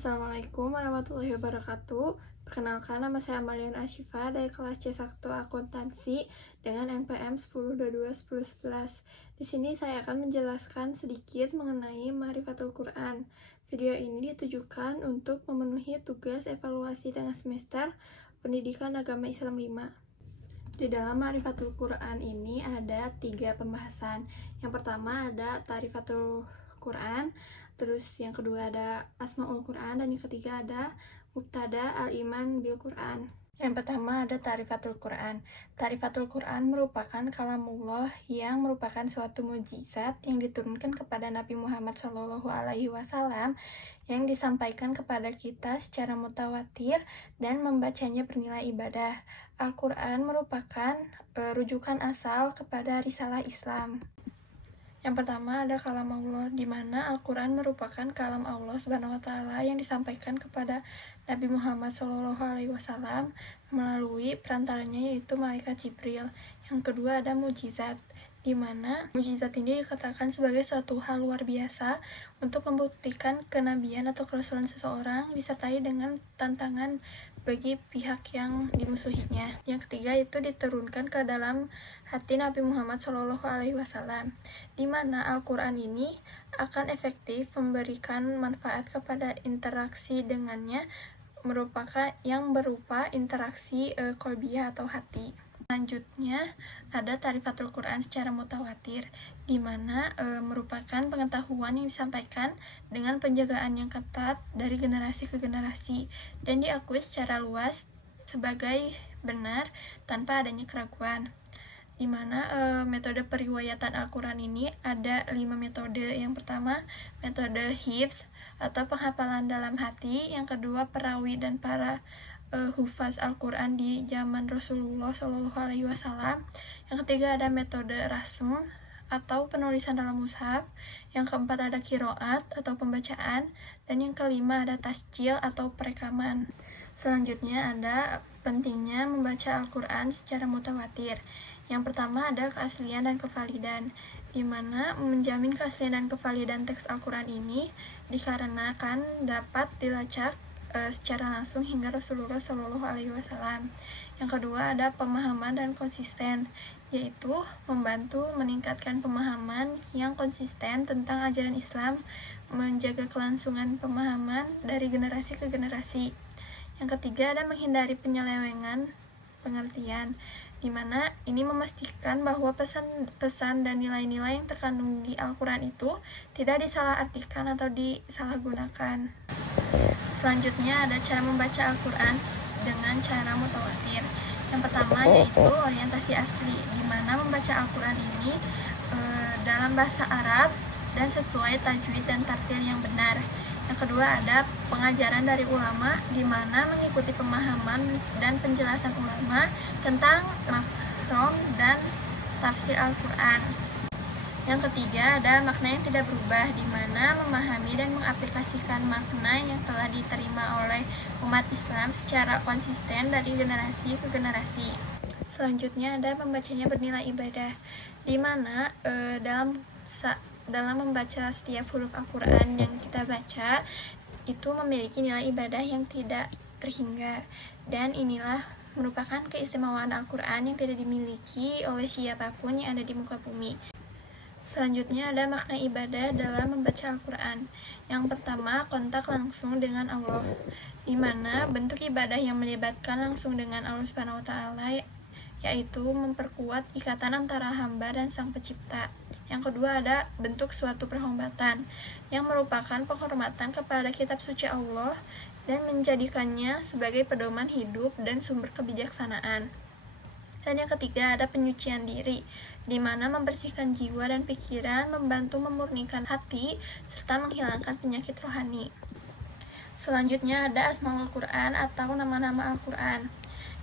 Assalamualaikum warahmatullahi wabarakatuh. Perkenalkan, nama saya Amalian Ashifa dari kelas C1 Akuntansi dengan NPM 10221011. Di sini saya akan menjelaskan sedikit mengenai Ma'rifatul Quran. Video ini ditujukan untuk memenuhi tugas evaluasi tengah semester Pendidikan Agama Islam 5. Di dalam Ma'rifatul Quran ini ada 3 pembahasan. Yang pertama ada Ta'rifatul Quran, terus yang kedua ada Asmaul Quran, dan yang ketiga ada Mubtada al-Iman bil Quran. Yang pertama ada Ta'rifatul Quran. Ta'rifatul Quran merupakan kalamullah yang merupakan suatu mukjizat yang diturunkan kepada Nabi Muhammad SAW yang disampaikan kepada kita secara mutawatir dan membacanya bernilai ibadah. Al-Quran merupakan rujukan asal kepada risalah Islam. Yang pertama ada kalam Allah, di mana Al-Quran merupakan kalam Allah Subhanahu wa Ta'ala yang disampaikan kepada Nabi Muhammad SAW melalui perantaranya yaitu malaikat Jibril. Yang kedua ada mukjizat, di mana mukjizat ini dikatakan sebagai suatu hal luar biasa untuk membuktikan kenabian atau kerasulan seseorang disertai dengan tantangan bagi pihak yang dimusuhinya. Yang ketiga itu diturunkan ke dalam hati Nabi Muhammad SAW, di mana Al-Quran ini akan efektif memberikan manfaat kepada interaksi dengannya yang berupa interaksi qalbiyah atau hati. Selanjutnya ada Ta'rifatul Quran secara mutawatir, di mana merupakan pengetahuan yang disampaikan dengan penjagaan yang ketat dari generasi ke generasi dan diakui secara luas sebagai benar tanpa adanya keraguan. Di mana metode periwayatan Al-Quran ini ada 5 metode. Yang pertama, metode hifz atau penghafalan dalam hati. Yang kedua, perawi dan para hufaz Al-Quran di zaman Rasulullah SAW. Yang ketiga ada metode rasm atau penulisan dalam mushaf. Yang keempat ada qiraat atau pembacaan. Dan yang kelima ada tasjil atau perekaman. Selanjutnya ada pentingnya membaca Al-Quran secara mutawatir. Yang pertama ada keaslian dan kevalidan, di mana menjamin keaslian dan kevalidan teks Al-Quran ini dikarenakan dapat dilacak secara langsung hingga Rasulullah SAW. Yang kedua ada pemahaman dan konsisten, yaitu membantu meningkatkan pemahaman yang konsisten tentang ajaran Islam, menjaga kelangsungan pemahaman dari generasi ke generasi. Yang ketiga ada menghindari penyelewengan pengertian, di mana ini memastikan bahwa pesan-pesan dan nilai-nilai yang terkandung di Al-Quran itu tidak disalahartikan atau disalahgunakan. Selanjutnya ada cara membaca Al-Quran dengan cara mutawatir. Yang pertama yaitu orientasi asli, di mana membaca Al-Quran ini dalam bahasa Arab dan sesuai tajwid dan tartil yang benar. Yang kedua ada pengajaran dari ulama, di mana mengikuti pemahaman dan penjelasan ulama tentang makrom dan tafsir Al-Quran. Yang ketiga ada makna yang tidak berubah, di mana memahami dan mengaplikasikan makna yang telah diterima oleh umat Islam secara konsisten dari generasi ke generasi. Selanjutnya ada membacanya bernilai ibadah, di mana dalam membaca setiap huruf Al-Quran yang kita baca itu memiliki nilai ibadah yang tidak terhingga, dan inilah merupakan keistimewaan Al-Quran yang tidak dimiliki oleh siapapun yang ada di muka bumi. Selanjutnya ada makna ibadah dalam membaca Al-Quran. Yang pertama, kontak langsung dengan Allah, di mana bentuk ibadah yang melibatkan langsung dengan Allah Subhanahu wa Ta'ala, yaitu memperkuat ikatan antara hamba dan Sang Pencipta. Yang kedua ada bentuk suatu perhormatan, yang merupakan penghormatan kepada kitab suci Allah dan menjadikannya sebagai pedoman hidup dan sumber kebijaksanaan. Dan yang ketiga ada penyucian diri, di mana membersihkan jiwa dan pikiran, membantu memurnikan hati, serta menghilangkan penyakit rohani. Selanjutnya ada Asmaul Quran atau nama-nama Al-Quran.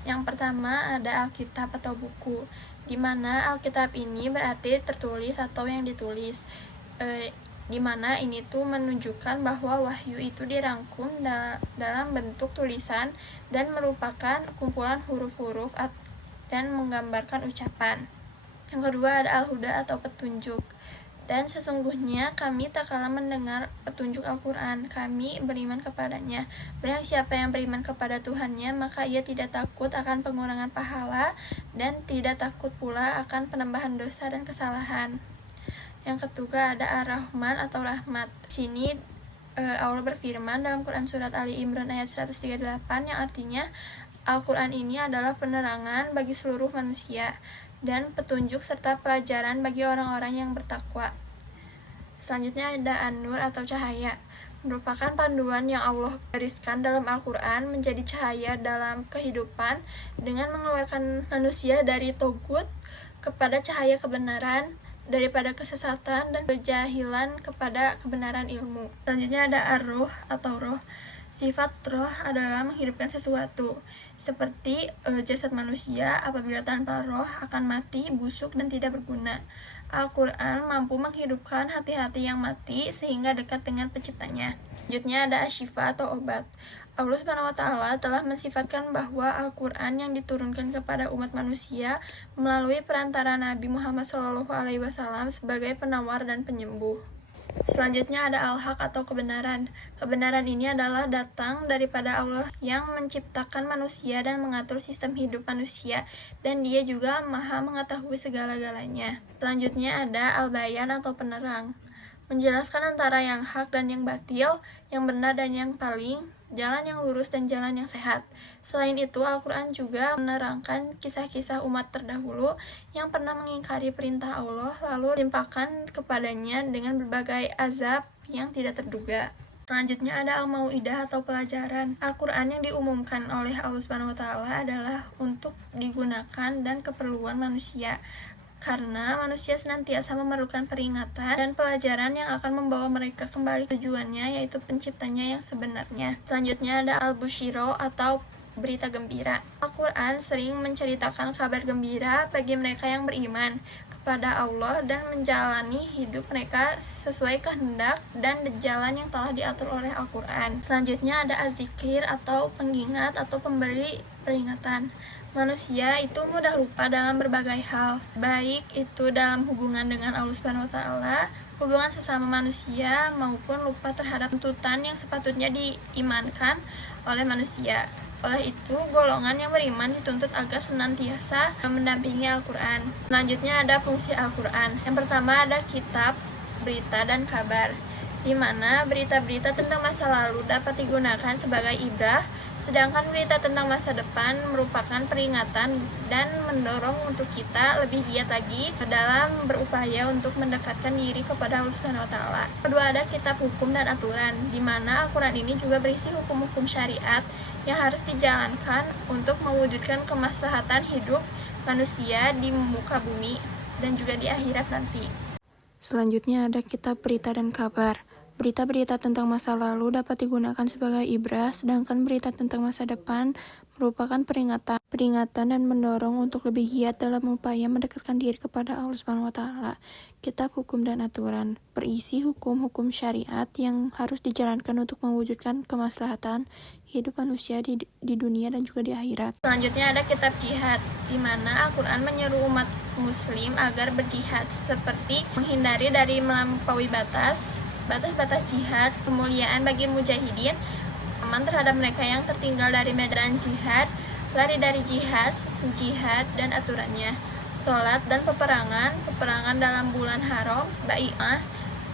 Yang pertama ada Alkitab atau buku, di mana Alkitab ini berarti tertulis atau yang ditulis, di mana ini tuh menunjukkan bahwa wahyu itu dirangkum dalam bentuk tulisan dan merupakan kumpulan huruf-huruf dan menggambarkan ucapan. Yang kedua ada Al-Huda atau petunjuk, Dan sesungguhnya kami tak kalah mendengar petunjuk Al-Quran, kami beriman kepadanya. Barang siapa yang beriman kepada Tuhannya, maka ia tidak takut akan pengurangan pahala dan tidak takut pula akan penambahan dosa dan kesalahan. Yang ketiga ada Ar-Rahman atau rahmat. Di sini Allah berfirman dalam Quran Surat Ali Imran ayat 138 yang artinya Al-Quran ini adalah penerangan bagi seluruh manusia dan petunjuk serta pelajaran bagi orang-orang yang bertakwa. Selanjutnya ada An-Nur atau cahaya, merupakan panduan yang Allah gariskan dalam Al-Quran menjadi cahaya dalam kehidupan dengan mengeluarkan manusia dari togut kepada cahaya kebenaran, daripada kesesatan dan kejahilan kepada kebenaran ilmu. Selanjutnya ada Ar-Ruh atau roh. Sifat roh adalah menghidupkan sesuatu, seperti jasad manusia apabila tanpa roh akan mati, busuk, dan tidak berguna. Al-Quran mampu menghidupkan hati-hati yang mati sehingga dekat dengan penciptanya. Selanjutnya ada Asyifa atau obat. Allah SWT telah mensifatkan bahwa Al-Quran yang diturunkan kepada umat manusia melalui perantara Nabi Muhammad SAW sebagai penawar dan penyembuh. Selanjutnya ada Al-Haq atau kebenaran. Kebenaran ini adalah datang daripada Allah yang menciptakan manusia dan mengatur sistem hidup manusia, dan Dia juga Maha mengetahui segala-galanya. Selanjutnya ada Al-Bayan atau penerang, menjelaskan antara yang hak dan yang batil, yang benar dan yang paling, jalan yang lurus dan jalan yang sehat. Selain itu, Al-Quran juga menerangkan kisah-kisah umat terdahulu yang pernah mengingkari perintah Allah lalu ditimpakan kepadanya dengan berbagai azab yang tidak terduga. Selanjutnya ada Al-Mau'idah atau pelajaran. Al-Quran yang diumumkan oleh Allah SWT adalah untuk digunakan dan keperluan manusia, karena manusia senantiasa memerlukan peringatan dan pelajaran yang akan membawa mereka kembali tujuannya, yaitu penciptanya yang sebenarnya. Selanjutnya ada Al-Busyiro atau berita gembira. Al-Quran sering menceritakan kabar gembira bagi mereka yang beriman kepada Allah dan menjalani hidup mereka sesuai kehendak dan jalan yang telah diatur oleh Al-Quran. Selanjutnya ada Az-Zikir atau pengingat atau pemberi peringatan. Manusia itu mudah lupa dalam berbagai hal, baik itu dalam hubungan dengan Allah SWT, hubungan sesama manusia, maupun lupa terhadap tuntutan yang sepatutnya diimankan oleh manusia. Oleh itu, golongan yang beriman dituntut agar senantiasa mendampingi Al-Quran. Selanjutnya ada fungsi Al-Quran. Yang pertama ada kitab, berita, dan kabar, di mana berita-berita tentang masa lalu dapat digunakan sebagai ibrah, sedangkan berita tentang masa depan merupakan peringatan dan mendorong untuk kita lebih giat lagi dalam berupaya untuk mendekatkan diri kepada Allah SWT. Kedua ada kitab hukum dan aturan, di mana Al-Quran ini juga berisi hukum-hukum syariat yang harus dijalankan untuk mewujudkan kemaslahatan hidup manusia di muka bumi dan juga di akhirat nanti. Selanjutnya ada kitab berita dan kabar. Berita-berita tentang masa lalu dapat digunakan sebagai ibrah, sedangkan berita tentang masa depan merupakan peringatan dan mendorong untuk lebih giat dalam upaya mendekatkan diri kepada Allah SWT. Kitab hukum dan aturan berisi hukum-hukum syariat yang harus dijalankan untuk mewujudkan kemaslahatan hidup manusia di dunia dan juga di akhirat. Selanjutnya ada kitab jihad, di mana Al-Quran menyeru umat muslim agar berjihad, seperti menghindari dari melampaui batas jihad, kemuliaan bagi mujahidin, aman terhadap mereka yang tertinggal dari medan jihad, lari dari jihad dan aturannya, sholat dan peperangan dalam bulan haram, bai'ah,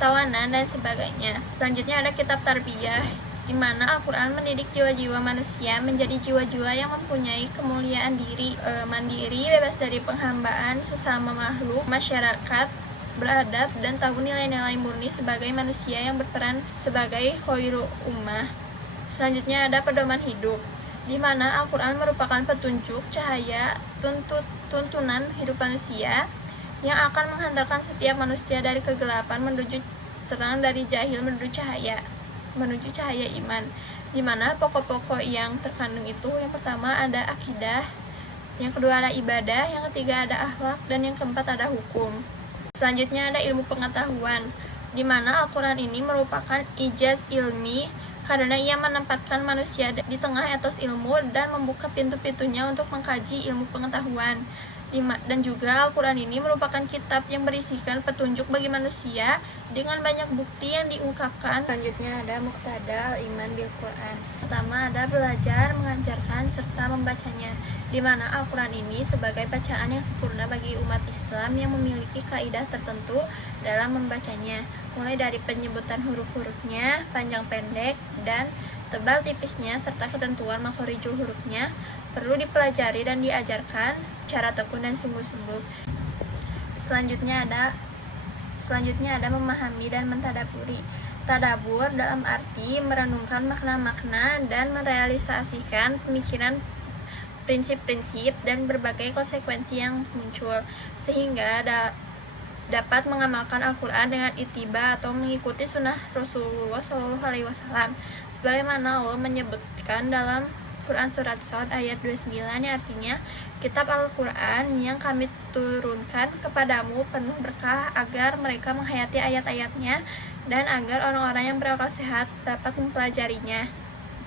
tawanan, dan sebagainya. Selanjutnya ada kitab tarbiyah, di mana Al-Quran mendidik jiwa-jiwa manusia menjadi jiwa-jiwa yang mempunyai kemuliaan diri, mandiri, bebas dari penghambaan sesama makhluk, masyarakat, beradab, dan tahu nilai-nilai murni sebagai manusia yang berperan sebagai khairu ummah. Selanjutnya ada pedoman hidup, di mana Al-Quran merupakan petunjuk, cahaya, tuntunan hidup manusia yang akan menghantarkan setiap manusia dari kegelapan menuju terang, dari jahil menuju cahaya iman, di mana pokok-pokok yang terkandung itu, yang pertama ada akidah, yang kedua ada ibadah, yang ketiga ada akhlak, dan yang keempat ada hukum. Selanjutnya ada ilmu pengetahuan, di mana Al-Quran ini merupakan ijaz ilmi karena ia menempatkan manusia di tengah etos ilmu dan membuka pintu-pintunya untuk mengkaji ilmu pengetahuan. Dan juga Al-Quran ini merupakan kitab yang berisikan petunjuk bagi manusia dengan banyak bukti yang diungkapkan. Selanjutnya ada Muqtada al-Iman bil Quran. Pertama ada belajar, mengajarkan, serta membacanya, di mana Al-Quran ini sebagai bacaan yang sempurna bagi umat Islam yang memiliki kaidah tertentu dalam membacanya, mulai dari penyebutan huruf-hurufnya, panjang pendek, dan tebal tipisnya, serta ketentuan makhorijul hurufnya perlu dipelajari dan diajarkan cara tekun dan sungguh-sungguh. Selanjutnya ada memahami dan mentadaburi. Tadabur dalam arti merenungkan makna-makna dan merealisasikan pemikiran prinsip-prinsip dan berbagai konsekuensi yang muncul, sehingga dapat mengamalkan Al-Quran dengan ittiba atau mengikuti sunnah Rasulullah SAW, sebagaimana Allah menyebutkan dalam Quran Surat Shad ayat 29 yang artinya, kitab Al-Quran yang kami turunkan kepadamu penuh berkah agar mereka menghayati ayat-ayatnya dan agar orang-orang yang berakal sehat dapat mempelajarinya.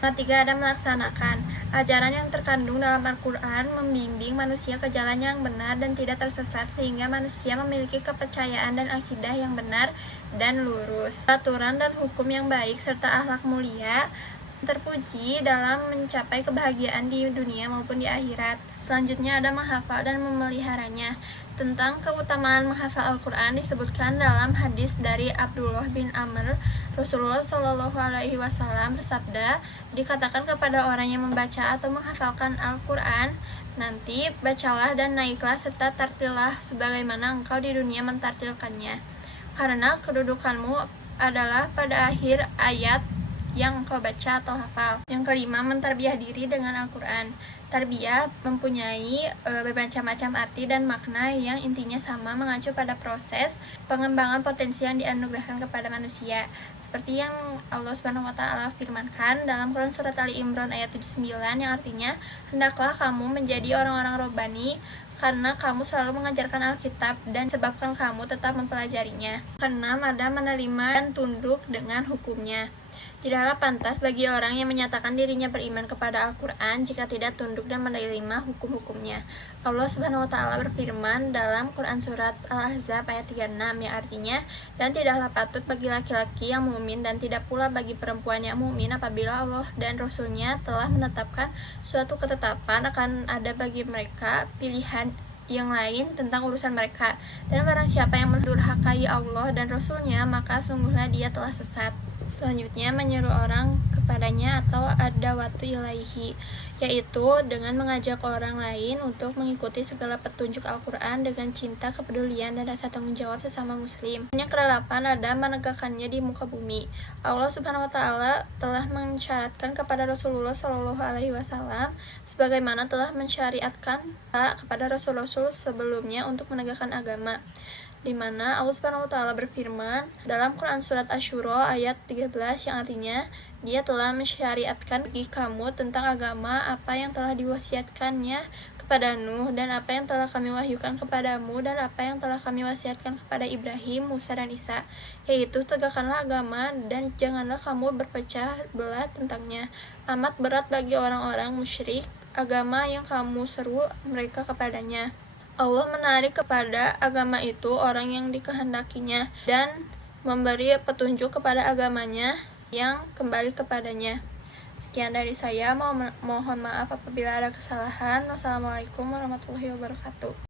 Ketiga ada melaksanakan. Ajaran yang terkandung dalam Al-Quran membimbing manusia ke jalan yang benar dan tidak tersesat, sehingga manusia memiliki kepercayaan dan akidah yang benar dan lurus. Peraturan dan hukum yang baik serta akhlak mulia terpuji dalam mencapai kebahagiaan di dunia maupun di akhirat. Selanjutnya ada menghafal dan memeliharanya. Tentang keutamaan menghafal Al-Quran disebutkan dalam hadis dari Abdullah bin Amr, Rasulullah SAW bersabda, dikatakan kepada orang yang membaca atau menghafalkan Al-Quran, nanti bacalah dan naiklah serta tartilah sebagaimana engkau di dunia mentartilkannya, karena kedudukanmu adalah pada akhir ayat yang engkau baca atau hafal. Yang kelima, mentarbiyah diri dengan Al-Quran. Tarbiyah mempunyai bermacam-macam arti dan makna yang intinya sama, mengacu pada proses pengembangan potensi yang dianugerahkan kepada manusia. Seperti yang Allah Subhanahu wa taala firmankan dalam Quran surat Ali Imran ayat 79 yang artinya, hendaklah kamu menjadi orang-orang robbani karena kamu selalu mengajarkan Alkitab dan sebabkan kamu tetap mempelajarinya. Keenam ada menerima dan tunduk dengan hukumnya. Tidaklah pantas bagi orang yang menyatakan dirinya beriman kepada Al-Quran jika tidak tunduk dan menerima hukum-hukumnya. Allah Subhanahu wa taala berfirman dalam Quran surat Al-Ahzab ayat 36 yang artinya, dan tidaklah patut bagi laki-laki yang mukmin dan tidak pula bagi perempuan yang mukmin apabila Allah dan Rasul-Nya telah menetapkan suatu ketetapan akan ada bagi mereka pilihan yang lain tentang urusan mereka, dan barang siapa yang mendurhakai Allah dan Rasul-Nya maka sungguhnya dia telah sesat. Selanjutnya menyeru orang kepadanya atau adawatu ilaihi, yaitu dengan mengajak orang lain untuk mengikuti segala petunjuk Al-Quran dengan cinta, kepedulian, dan rasa tanggung jawab sesama muslim. Yang kedelapan ada menegakkannya di muka bumi. Allah Subhanahu wa taala telah mensyaratkan kepada Rasulullah SAW sebagaimana telah mensyariatkan kepada rasul-rasul sebelumnya untuk menegakkan agama, di mana Allah Subhanahu wa taala berfirman dalam Quran surat Asy-Syura ayat 13 yang artinya, Dia telah mensyariatkan bagi kamu tentang agama apa yang telah diwasiatkannya kepada Nuh dan apa yang telah kami wahyukan kepadamu dan apa yang telah kami wasiatkan kepada Ibrahim, Musa, dan Isa, yaitu tegakkanlah agama dan janganlah kamu berpecah belah tentangnya. Amat berat bagi orang-orang musyrik agama yang kamu seru mereka kepadanya. Allah menarik kepada agama itu orang yang dikehendakinya dan memberi petunjuk kepada agamanya yang kembali kepadanya. Sekian dari saya, mohon maaf apabila ada kesalahan. Wassalamualaikum warahmatullahi wabarakatuh.